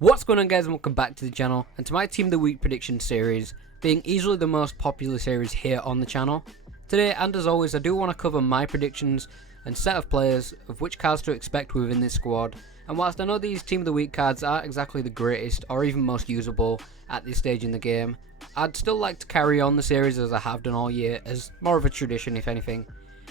What's going on, guys, and welcome back to the channel and to my Team of the Week prediction series, being easily the most popular series here on the channel. Today, and as always, I do want to cover my predictions and set of players of which cards to expect within this squad. And whilst I know these Team of the Week cards aren't exactly the greatest or even most usable at this stage in the game, I'd still like to carry on the series as I have done all year, as more of a tradition if anything,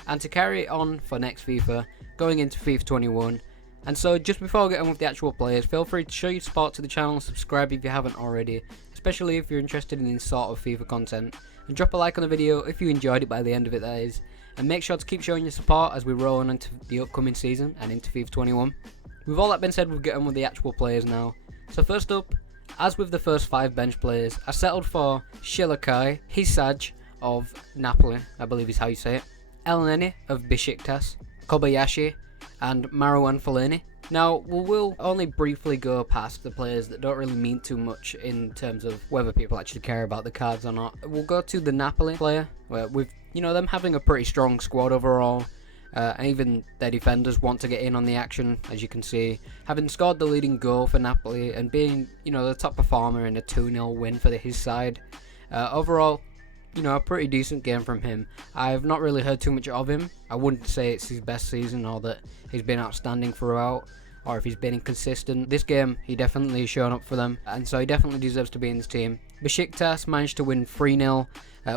and to carry it on for next FIFA, going into FIFA 21. And so just before I get on with the actual players, feel free to show your support to the channel and subscribe if you haven't already, especially if you're interested in this sort of FIFA content, and drop a like on the video if you enjoyed it by the end of it, that is, and make sure to keep showing your support as we roll on into the upcoming season and into FIFA 21. With all that being said, we'll get on with the actual players now. So first up, as with the first 5 bench players, I settled for Shilikai Hisaj of Napoli, I believe is how you say it, Elneny of Besiktas, Kobayashi, and Marouane Fellaini. Now, we'll only briefly go past the players that don't really mean too much in terms of whether people actually care about the cards or not. We'll go to the Napoli player, where with them having a pretty strong squad overall, and even their defenders want to get in on the action, as you can see, having scored the leading goal for Napoli and being, the top performer in a 2-0 win for his side. Overall, a pretty decent game from him. I've not really heard too much of him. I wouldn't say it's his best season or that he's been outstanding throughout, or if he's been inconsistent. This game, he definitely shown up for them, and so he definitely deserves to be in this team. Besiktas managed to win 3-0,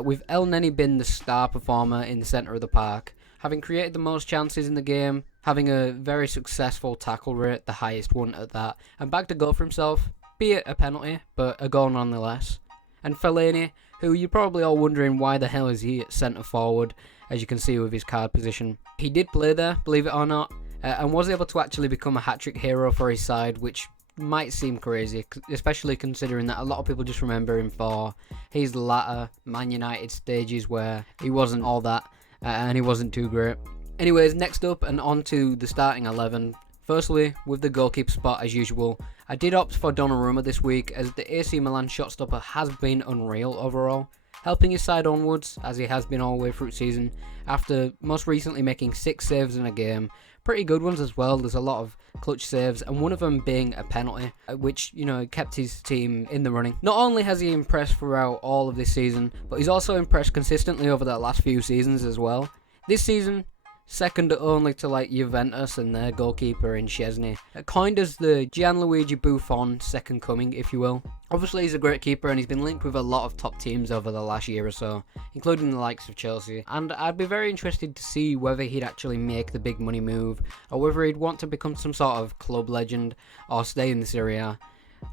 with Elneny being the star performer in the centre of the park, having created the most chances in the game, having a very successful tackle rate, the highest one at that, and bagged a goal for himself, be it a penalty, but a goal nonetheless. And Fellaini, who you're probably all wondering why the hell is he at centre forward, as you can see with his card position. He did play there, believe it or not, and was able to actually become a hat-trick hero for his side, which might seem crazy, especially considering that a lot of people just remember him for his latter Man United stages where he wasn't all that, and he wasn't too great. Anyways, next up and on to the starting 11. Firstly, with the goalkeeper spot as usual, I did opt for Donnarumma this week as the AC Milan shotstopper has been unreal overall, helping his side onwards as he has been all the way through the season, after most recently making 6 saves in a game. Pretty good ones as well. There's a lot of clutch saves, and one of them being a penalty, which, kept his team in the running. Not only has he impressed throughout all of this season, but he's also impressed consistently over the last few seasons as well. This season, second only to Juventus and their goalkeeper in Szczesny, coined as the Gianluigi Buffon second coming, if you will. Obviously he's a great keeper and he's been linked with a lot of top teams over the last year or so, including the likes of Chelsea, and I'd be very interested to see whether he'd actually make the big money move, or whether he'd want to become some sort of club legend or stay in the Serie A.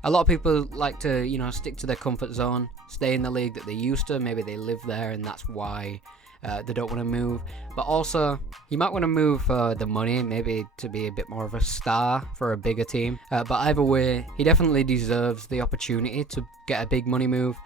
A lot of people like to, stick to their comfort zone, stay in the league that they used to, maybe they live there and that's why they don't want to move, but also you might want to move for the money, maybe to be a bit more of a star for a bigger team, but either way he definitely deserves the opportunity to get a big money move,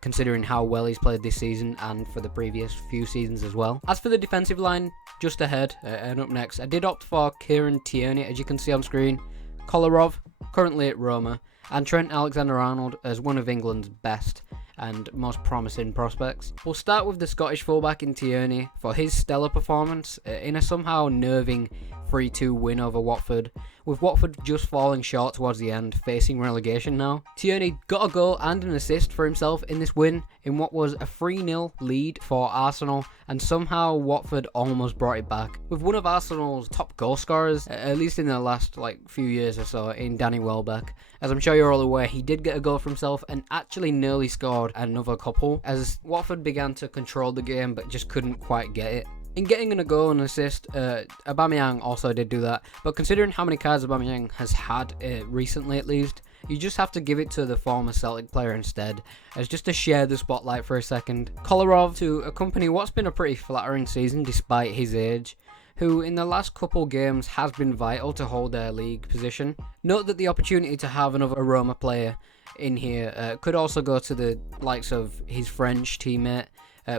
considering how well he's played this season and for the previous few seasons as well. As for the defensive line, just ahead and up next, I did opt for Kieran Tierney, as you can see on screen, Kolarov, currently at Roma, and Trent Alexander-Arnold as one of England's best and most promising prospects. We'll start with the Scottish fullback in Tierney for his stellar performance in a somehow nerving 3-2 win over Watford, with Watford just falling short towards the end, facing relegation now. Tierney got a goal and an assist for himself in this win in what was a 3-0 lead for Arsenal, and somehow Watford almost brought it back, with one of Arsenal's top goal scorers, at least in the last few years or so, in Danny Welbeck. As I'm sure you're all aware, he did get a goal for himself and actually nearly scored another couple, as Watford began to control the game but just couldn't quite get it. In getting a goal and assist, Aubameyang also did do that, but considering how many cards Aubameyang has had recently at least, you just have to give it to the former Celtic player instead, as just to share the spotlight for a second. Kolarov to accompany what's been a pretty flattering season despite his age, who in the last couple games has been vital to hold their league position. Note that the opportunity to have another Roma player in here could also go to the likes of his French teammate,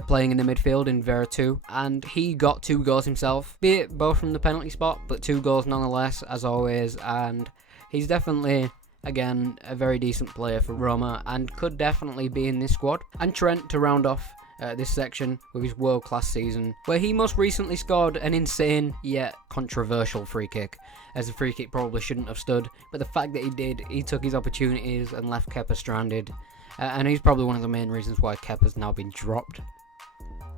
playing in the midfield in Veretout, and he got 2 goals himself, be it both from the penalty spot, but 2 goals nonetheless as always, and he's definitely, again, a very decent player for Roma and could definitely be in this squad. And Trent to round off this section with his world-class season, where he most recently scored an insane yet controversial free kick, as the free kick probably shouldn't have stood, but the fact that he did, he took his opportunities and left Kepa stranded, and he's probably one of the main reasons why Kepa's now been dropped.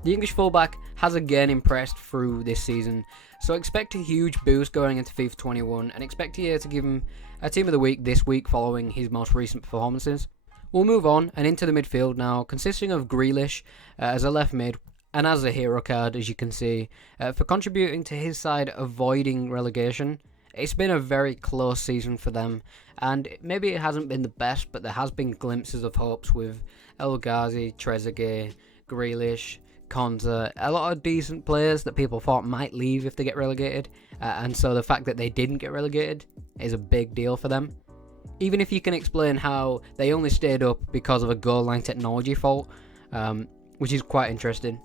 The English fullback has again impressed through this season, so expect a huge boost going into FIFA 21 and expect EA to give him a team of the week this week following his most recent performances. We'll move on and into the midfield now, consisting of Grealish as a left mid and as a hero card, as you can see, for contributing to his side avoiding relegation. It's been a very close season for them, and maybe it hasn't been the best, but there has been glimpses of hopes with El Ghazi, Trezeguet, Grealish, Konza, a lot of decent players that people thought might leave if they get relegated, and so the fact that they didn't get relegated is a big deal for them. Even if you can explain how they only stayed up because of a goal line technology fault, which is quite interesting.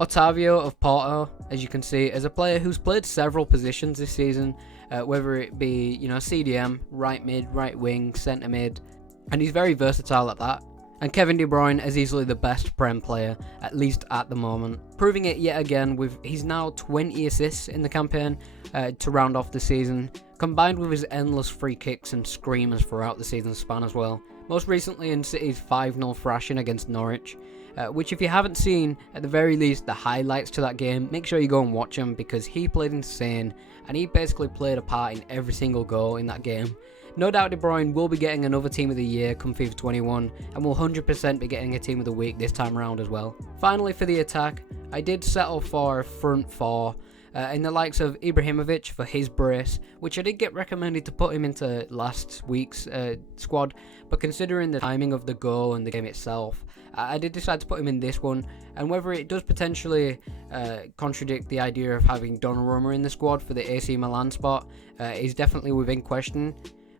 Otavio of Porto, as you can see, is a player who's played several positions this season, whether it be, CDM, right mid, right wing, centre mid, and he's very versatile at that. And Kevin De Bruyne is easily the best Prem player, at least at the moment, proving it yet again with his now 20 assists in the campaign to round off the season, combined with his endless free kicks and screamers throughout the season span as well. Most recently in City's 5-0 thrashing against Norwich, which if you haven't seen, at the very least, the highlights to that game, make sure you go and watch them because he played insane and he basically played a part in every single goal in that game. No doubt De Bruyne will be getting another Team of the Year come FIFA 21 and will 100% be getting a Team of the Week this time around as well. Finally for the attack, I did settle for a front four in the likes of Ibrahimovic for his brace, which I did get recommended to put him into last week's squad, but considering the timing of the goal and the game itself, I did decide to put him in this one, and whether it does potentially contradict the idea of having Donnarumma in the squad for the AC Milan spot is definitely within question.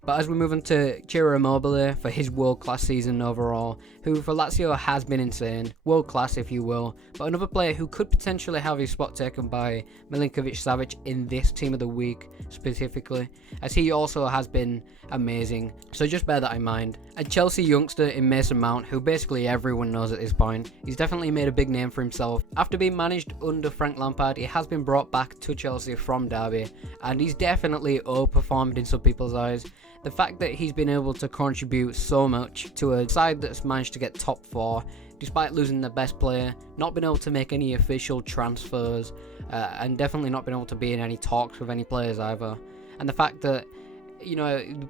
But as we move on to Ciro Immobile for his world-class season overall, who for Lazio has been insane, world-class if you will, but another player who could potentially have his spot taken by Milinkovic-Savic in this Team of the Week specifically, as he also has been amazing, so just bear that in mind. A Chelsea youngster in Mason Mount, who basically everyone knows at this point, he's definitely made a big name for himself. After being managed under Frank Lampard, he has been brought back to Chelsea from Derby, and he's definitely overperformed in some people's eyes. The fact that he's been able to contribute so much to a side that's managed to get top 4, despite losing their best player, not being able to make any official transfers, and definitely not being able to be in any talks with any players either. And the fact that,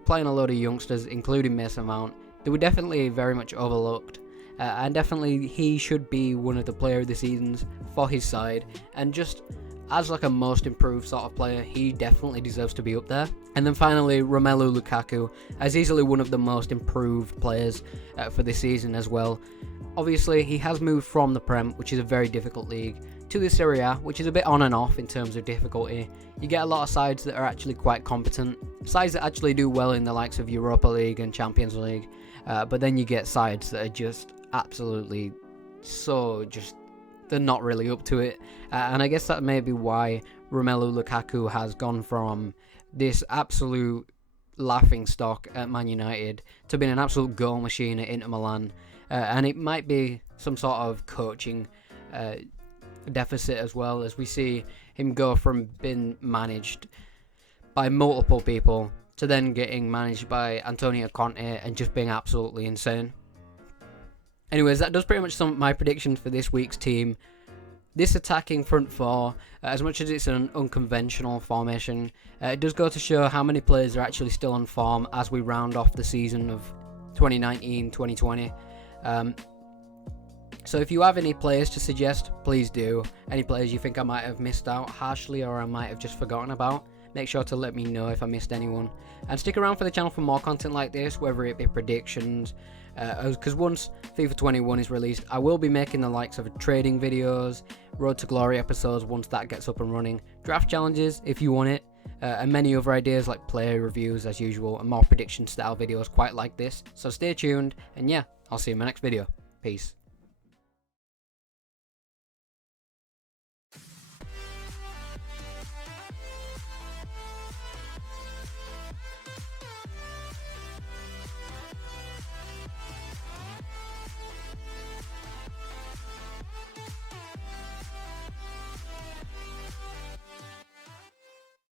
playing a load of youngsters, including Mason Mount, they were definitely very much overlooked. And definitely he should be one of the player of the seasons for his side, and just as like a most improved sort of player, he definitely deserves to be up there. And then finally, Romelu Lukaku, as easily one of the most improved players for this season as well. Obviously, he has moved from the Prem, which is a very difficult league, to the Serie A, which is a bit on and off in terms of difficulty. You get a lot of sides that are actually quite competent, sides that actually do well in the likes of Europa League and Champions League, but then you get sides that are just absolutely they're not really up to it, and I guess that may be why Romelu Lukaku has gone from this absolute laughing stock at Man United to being an absolute goal machine at Inter Milan, and it might be some sort of coaching deficit as well, as we see him go from being managed by multiple people to then getting managed by Antonio Conte and just being absolutely insane. Anyways, that does pretty much sum up my predictions for this week's team. This attacking front four, as much as it's an unconventional formation, it does go to show how many players are actually still on form as we round off the season of 2019-2020. So if you have any players to suggest, please do. Any players you think I might have missed out harshly or I might have just forgotten about, make sure to let me know if I missed anyone. And stick around for the channel for more content like this, whether it be predictions, because once FIFA 21 is released, I will be making the likes of trading videos, Road to Glory episodes once that gets up and running, draft challenges if you want it, and many other ideas like player reviews as usual, and more prediction style videos quite like this. So stay tuned, and yeah, I'll see you in my next video. Peace.